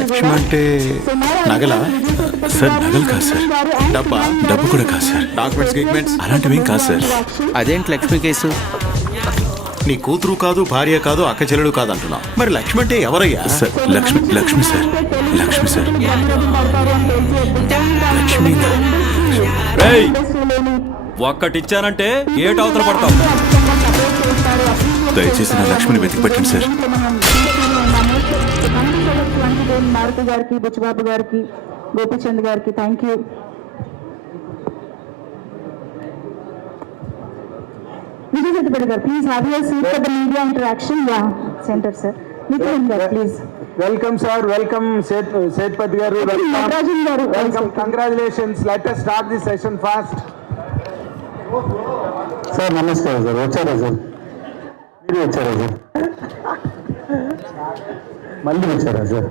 లక్ష్మి అంటే నగల సార్? నగలు కాదు సార్. డబ్బా? డబ్బు కూడా కాదు సార్. డాక్యుమెంట్స్ గిక్మెంట్స్ అలాంటివి ఏం కాదు సార్. అదేంటి లక్ష్మి కేసు? నీ కూతురు కాదు, భార్య కాదు, అక్క చెల్లెలు కాదు అంటున్నావు. మరి లక్ష్మి అంటే ఎవరయ్యా? Sir Lakshmi sir. Lakshmi sir. Lakshmi ఒక్కటిచ్చానంటే ఏటు అవతల పడతాం. దయచేసి నా లక్ష్మిని వెతికి పెట్టండి సార్. మారుతి గారికి, బుచ్చిబాబు గారికి, గోపిచంద్ గారికి thank you. Vijay Sethupathi garu, please have your seat for the media interaction. Yeah centre sir. Nithin garu please. Welcome sir. Welcome Sethupathi garu. Natarajan garu welcome. Congratulations. Let us start the session fast. Sir నమస్కారం సార్. వచ్చారా సార్? మీరు వచ్చారా సార్? మళ్ళీ వచ్చారా సార్?